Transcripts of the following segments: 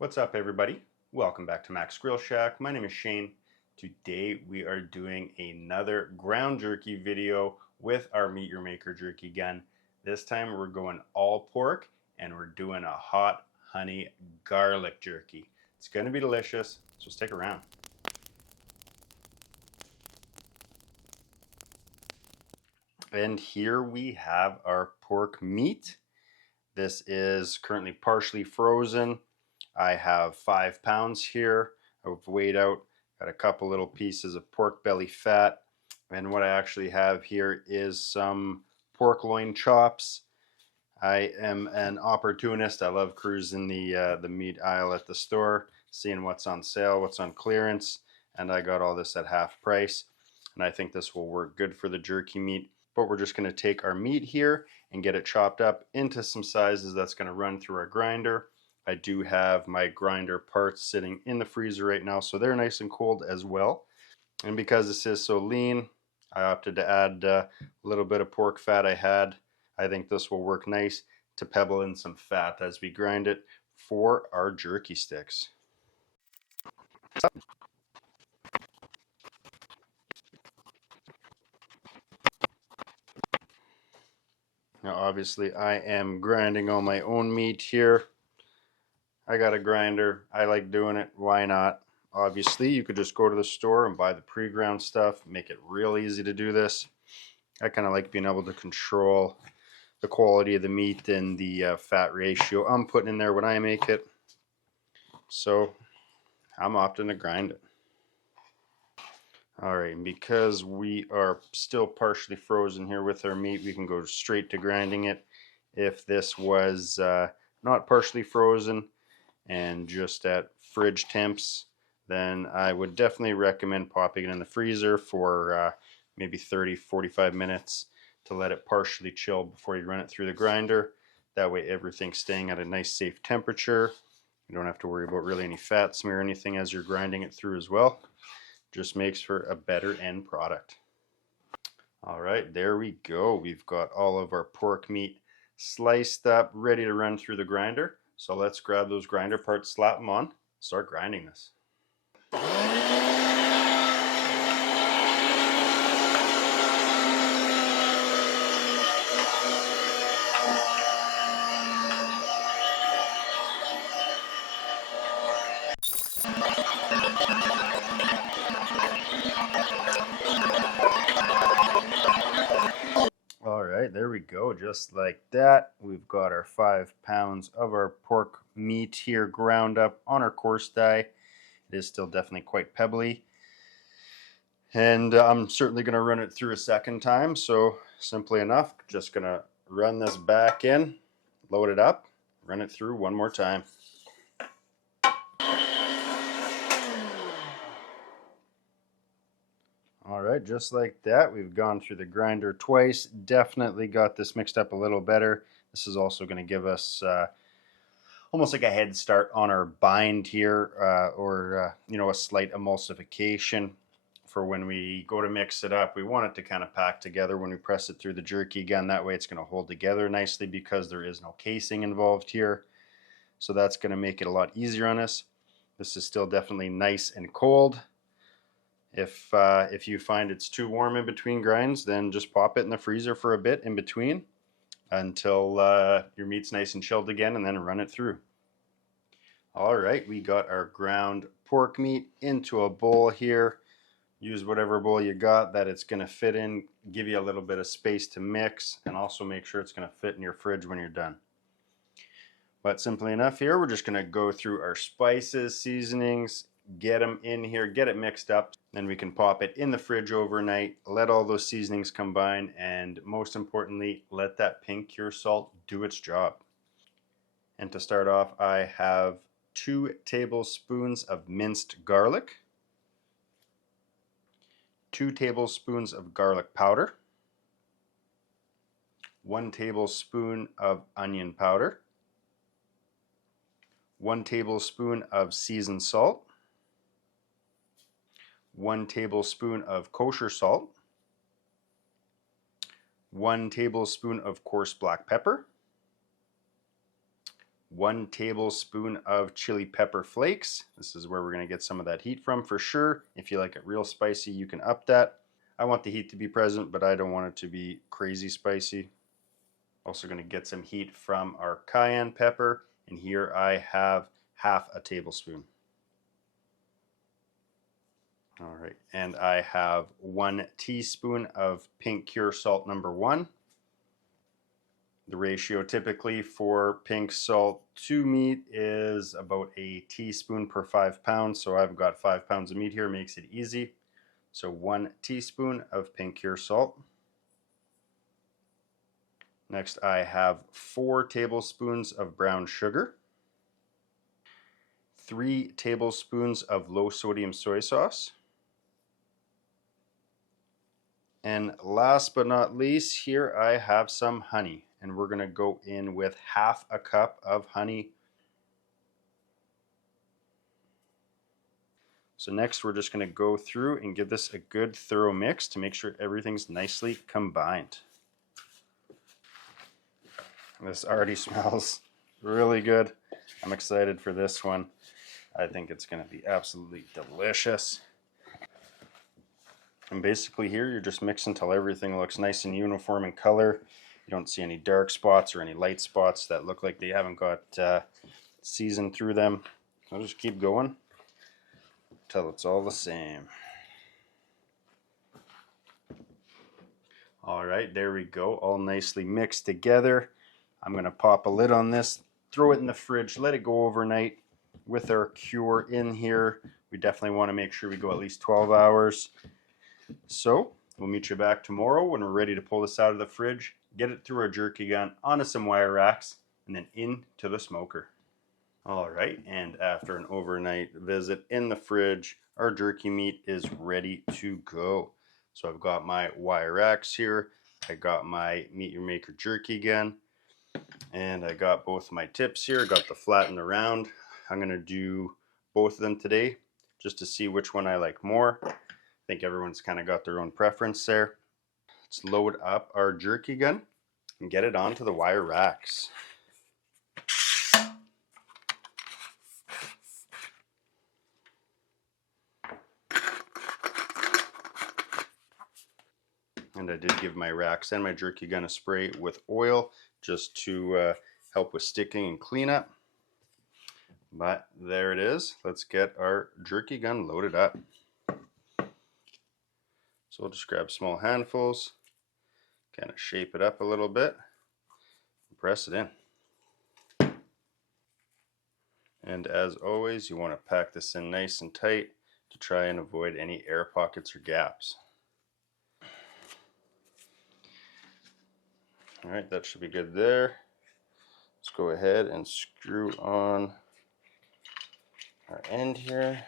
What's up, everybody? Welcome back to Mac's Grill Shack. My name is Shane. Today we are doing another ground jerky video with our Meet Your Maker Jerky Gun. This time we're going all pork and we're doing a hot honey garlic jerky. It's going to be delicious, so stick around. And here we have our pork meat. This is currently partially frozen. I have 5 pounds here. I've weighed out, got a couple little pieces of pork belly fat. And what I actually have here is some pork loin chops. I am an opportunist. I love cruising the meat aisle at the store, seeing what's on sale, what's on clearance. And I got all this at half price. And I think this will work good for the jerky meat. But we're just going to take our meat here and get it chopped up into some sizes that's going to run through our grinder. I do have my grinder parts sitting in the freezer right now, so they're nice and cold as well. And because this is so lean, I opted to add a little bit of pork fat I had. I think this will work nice to pebble in some fat as we grind it for our jerky sticks. Now obviously I am grinding all my own meat here. I got a grinder. I like doing it. Why not? Obviously you could just go to the store and buy the pre-ground stuff. Make it real easy to do this. I kind of like being able to control the quality of the meat and the fat ratio I'm putting in there when I make it. So I'm opting to grind it. Alright, and because we are still partially frozen here with our meat, we can go straight to grinding it. If this was not partially frozen and just at fridge temps, then I would definitely recommend popping it in the freezer for maybe 30-45 minutes to let it partially chill before you run it through the grinder. That way everything's staying at a nice safe temperature. You don't have to worry about really any fat smear or anything as you're grinding it through as well. Just makes for a better end product. Alright, there we go. We've got all of our pork meat sliced up, ready to run through the grinder. So let's grab those grinder parts, slap them on, start grinding this. Alright, there we go, just like that. We've got our 5 pounds of our pork meat here ground up on our coarse die. It is still definitely quite pebbly. And I'm certainly going to run it through a second time, so simply enough, just going to run this back in, load it up, run it through one more time. Alright, just like that, we've gone through the grinder twice. Definitely got this mixed up a little better. This is also going to give us almost like a head start on our bind here, or you know, a slight emulsification for when we go to mix it up. We want it to kind of pack together when we press it through the jerky gun. That way it's going to hold together nicely because there is no casing involved here. So that's going to make it a lot easier on us. This is still definitely nice and cold. If you find it's too warm in between grinds, then just pop it in the freezer for a bit in between until your meat's nice and chilled again, and then run it through. Alright, we got our ground pork meat into a bowl here. Use whatever bowl you got that it's going to fit in, give you a little bit of space to mix, and also make sure it's going to fit in your fridge when you're done. But simply enough here, we're just going to go through our spices, seasonings, get them in here, get it mixed up. Then we can pop it in the fridge overnight, let all those seasonings combine, and most importantly, let that pink cure salt do its job. And to start off, I have 2 tablespoons of minced garlic, 2 tablespoons of garlic powder, 1 tablespoon of onion powder, 1 tablespoon of seasoned salt, 1 tablespoon of kosher salt, 1 tablespoon of coarse black pepper, 1 tablespoon of chili pepper flakes. This is where we're going to get some of that heat from for sure. If you like it real spicy, you can up that. I want the heat to be present, but I don't want it to be crazy spicy. Also going to get some heat from our cayenne pepper, and here I have half a tablespoon. All right, and I have 1 teaspoon of pink cure salt number 1. The ratio typically for pink salt to meat is about a teaspoon per 5 pounds, so I've got 5 pounds of meat here, makes it easy. So 1 teaspoon of pink cure salt. Next I have 4 tablespoons of brown sugar, 3 tablespoons of low sodium soy sauce, and last but not least, here I have some honey, and we're going to go in with half a cup of honey. So next we're just going to go through and give this a good thorough mix to make sure everything's nicely combined. This already smells really good. I'm excited for this one. I think it's going to be absolutely delicious. And basically here you're just mixing until everything looks nice and uniform in color. You don't see any dark spots or any light spots that look like they haven't got seasoned through them. I'll just keep going until it's all the same. All right, there we go, all nicely mixed together. I'm going to pop a lid on this, throw it in the fridge, let it go overnight with our cure in here. We definitely want to make sure we go at least 12 hours. So we'll meet you back tomorrow when we're ready to pull this out of the fridge, get it through our jerky gun, onto some wire racks, and then into the smoker. All right, and after an overnight visit in the fridge, our jerky meat is ready to go. So I've got my wire racks here, I got my Meet Your Maker Jerky Gun, and I got both my tips here, got the flat and the round. I'm going to do both of them today just to see which one I like more. I think everyone's kind of got their own preference there. Let's load up our jerky gun and get it onto the wire racks. And I did give my racks and my jerky gun a spray with oil just to help with sticking and cleanup. But there it is. Let's get our jerky gun loaded up. So we'll just grab small handfuls, kind of shape it up a little bit, and press it in. And as always, you want to pack this in nice and tight to try and avoid any air pockets or gaps. All right, that should be good there. Let's go ahead and screw on our end here.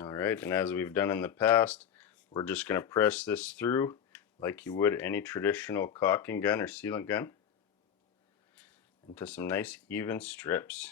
All right, and as we've done in the past, we're just going to press this through like you would any traditional caulking gun or sealant gun into some nice even strips.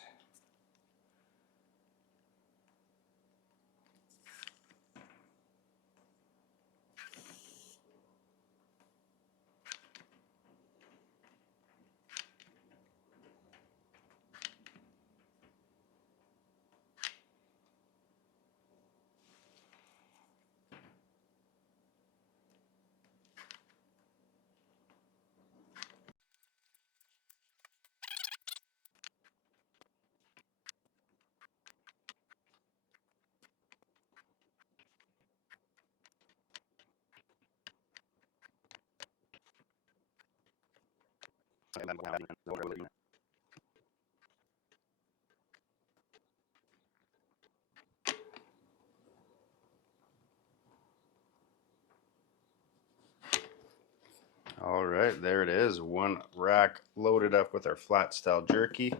All right, there it is. One rack loaded up with our flat style jerky.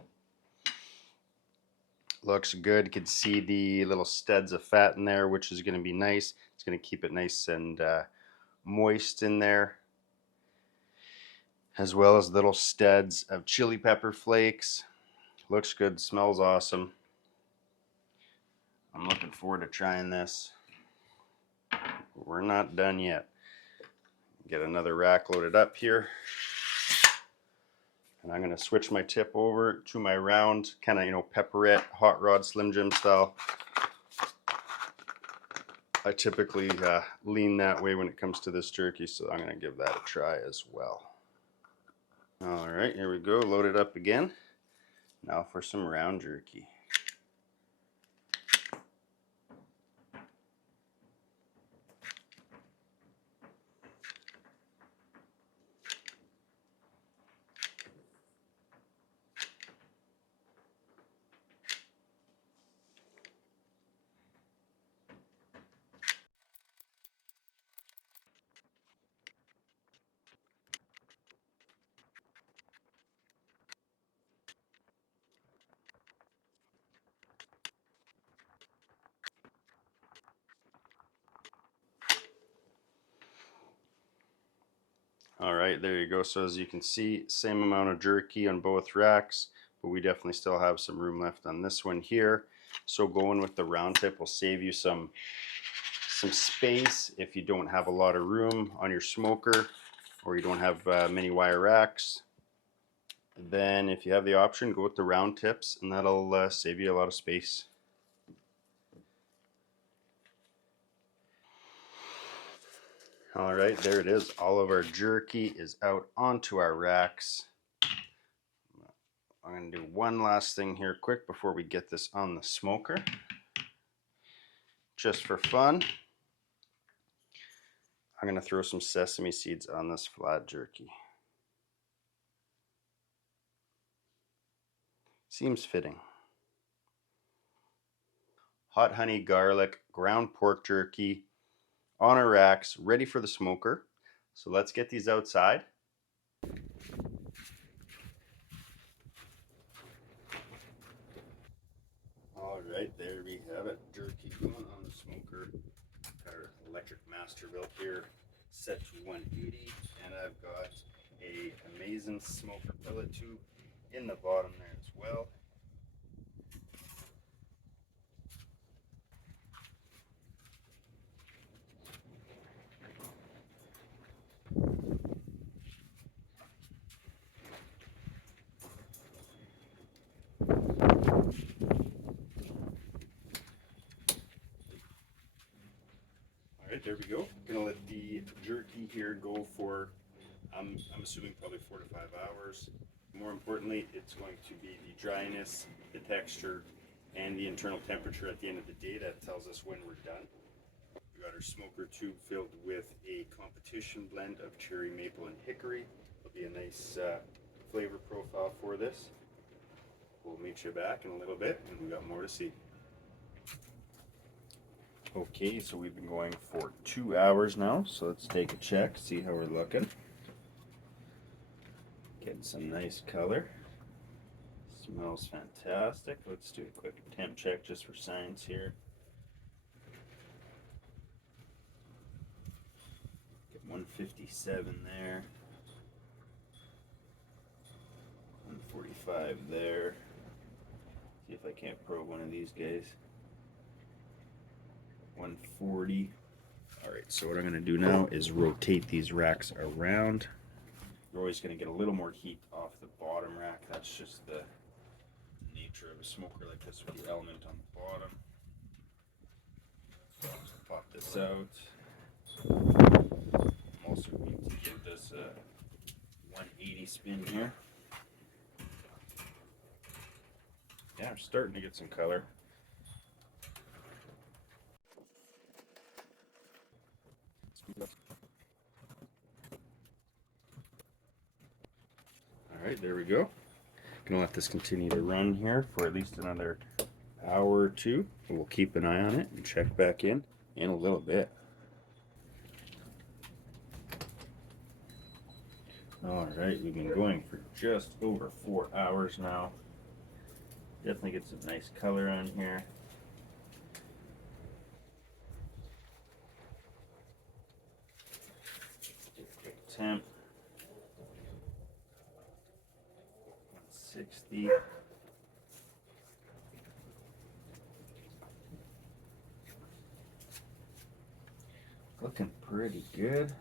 Looks good. You can see the little studs of fat in there, which is going to be nice. It's going to keep it nice and moist in there, as well as little studs of chili pepper flakes. Looks good, smells awesome. I'm looking forward to trying this. We're not done yet. Get another rack loaded up here. And I'm going to switch my tip over to my round, kind of, pepperette, hot rod, Slim Jim style. I typically lean that way when it comes to this jerky, so I'm going to give that a try as well. All right, here we go, load it up again. Now for some round jerky. All right, there you go. So as you can see, same amount of jerky on both racks, but we definitely still have some room left on this one here. So going with the round tip will save you some space if you don't have a lot of room on your smoker, or you don't have many wire racks. Then if you have the option, go with the round tips, and that'll save you a lot of space. All right, there it is. All of our jerky is out onto our racks. I'm going to do one last thing here quick before we get this on the smoker. Just for fun, I'm going to throw some sesame seeds on this flat jerky. Seems fitting. Hot honey garlic ground pork jerky on our racks, ready for the smoker. So let's get these outside. All right, there we have it. Jerky going on the smoker. Got our electric Masterbuilt here, set to 180, and I've got a Amazen smoker pellet tube in the bottom there as well. Alright, there we go. Gonna let the jerky here go for, I'm assuming probably 4 to 5 hours. More importantly, it's going to be the dryness, the texture, and the internal temperature at the end of the day that tells us when we're done. We got our smoker tube filled with a competition blend of cherry, maple, and hickory. It'll be a nice flavor profile for this. We'll meet you back in a little bit, and we got more to see. Okay, so we've been going for 2 hours now, so let's take a check, see how we're looking. Getting some nice color. Smells fantastic. Let's do a quick temp check just for science here. Get 157 there. 145 there. See if I can't probe one of these guys. 140. Alright, so what I'm going to do now is rotate these racks around. You're always going to get a little more heat off the bottom rack. That's just the nature of a smoker like this with the element on the bottom. So I'll just pop this out. I'm also going to give this a 180 spin here. Yeah, I'm starting to get some color. Alright, there we go. Gonna let this continue to run here for at least another hour or two. We'll keep an eye on it and check back in a little bit. Alright, we've been going for just over 4 hours now. Definitely get some nice color on here. Take a quick temp. 160. Looking pretty good.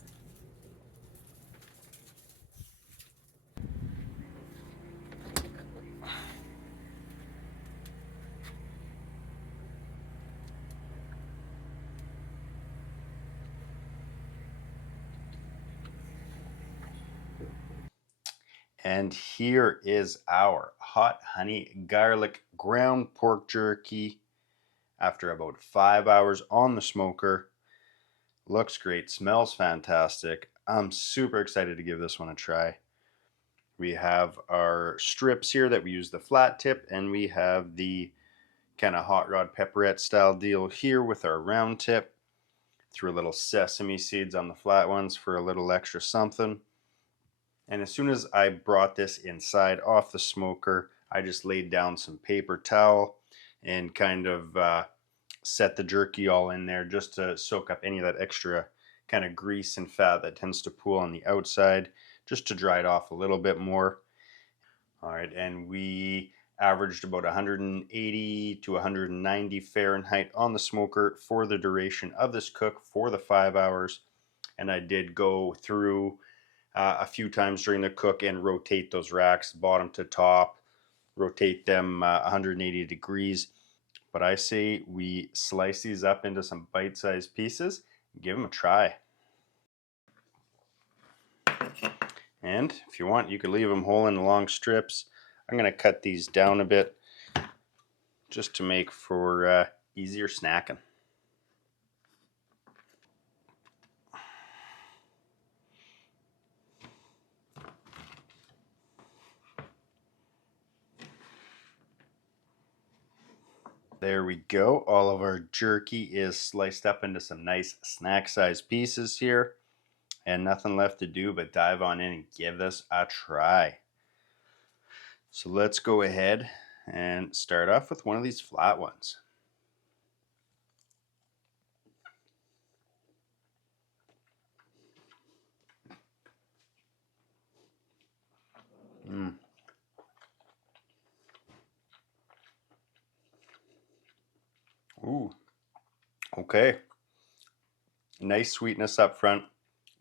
And here is our hot honey garlic ground pork jerky after about 5 hours on the smoker. Looks great, smells fantastic. I'm super excited to give this one a try. We have our strips here that we use the flat tip, and we have the kind of hot rod pepperette style deal here with our round tip. Threw a little sesame seeds on the flat ones for a little extra something. And as soon as I brought this inside off the smoker, I just laid down some paper towel and kind of set the jerky all in there just to soak up any of that extra kind of grease and fat that tends to pool on the outside, just to dry it off a little bit more. All right, and we averaged about 180 to 190 Fahrenheit on the smoker for the duration of this cook for the 5 hours. And I did go through a few times during the cook and rotate those racks bottom to top, rotate them 180 degrees. But I say we slice these up into some bite-sized pieces and give them a try. And if you want, you could leave them whole in long strips. I'm going to cut these down a bit just to make for easier snacking. There we go. All of our jerky is sliced up into some nice snack-sized pieces here. And nothing left to do but dive on in and give this a try. So let's go ahead and start off with one of these flat ones. Ooh, okay. Nice sweetness up front.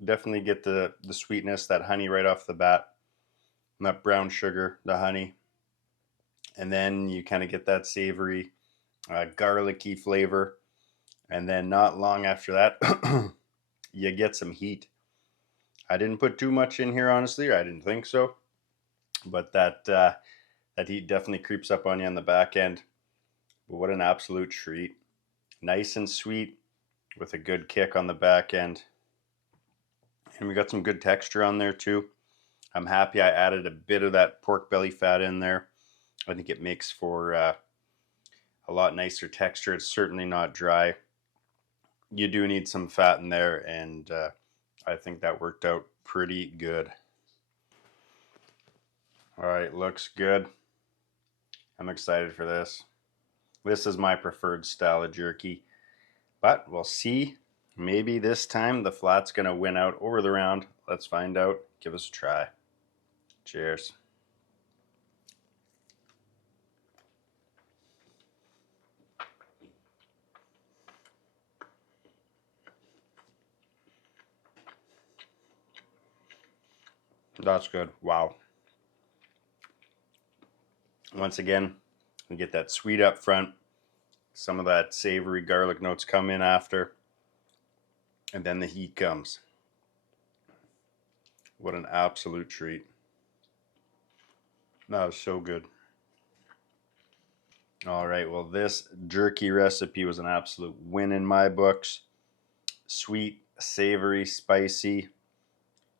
Definitely get the sweetness, that honey right off the bat. And that brown sugar, the honey. And then you kind of get that savory, garlicky flavor. And then not long after that, you get some heat. I didn't put too much in here, honestly. I didn't think so. But that heat definitely creeps up on you on the back end. But what an absolute treat. Nice and sweet with a good kick on the back end. And we got some good texture on there too. I'm happy I added a bit of that pork belly fat in there. I think it makes for a lot nicer texture. It's certainly not dry. You do need some fat in there, and I think that worked out pretty good. All right, looks good. I'm excited for this. This is my preferred style of jerky, but we'll see. Maybe this time the flat's gonna win out over the round. Let's find out. Give us a try. Cheers. That's good. Wow. Once again, we get that sweet up front. Some of that savory garlic notes come in after. And then the heat comes. What an absolute treat. That was so good. All right, well, this jerky recipe was an absolute win in my books. Sweet, savory, spicy,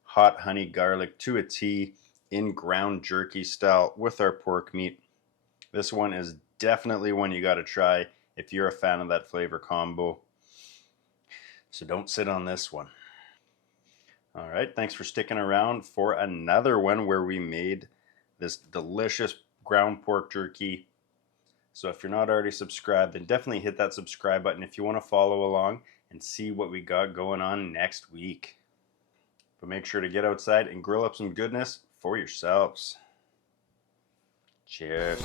hot honey garlic to a T in ground jerky style with our pork meat. This one is definitely one you got to try if you're a fan of that flavor combo. So don't sit on this one. All right, thanks for sticking around for another one where we made this delicious ground pork jerky. So if you're not already subscribed, then definitely hit that subscribe button if you want to follow along and see what we got going on next week. But make sure to get outside and grill up some goodness for yourselves. Cheers.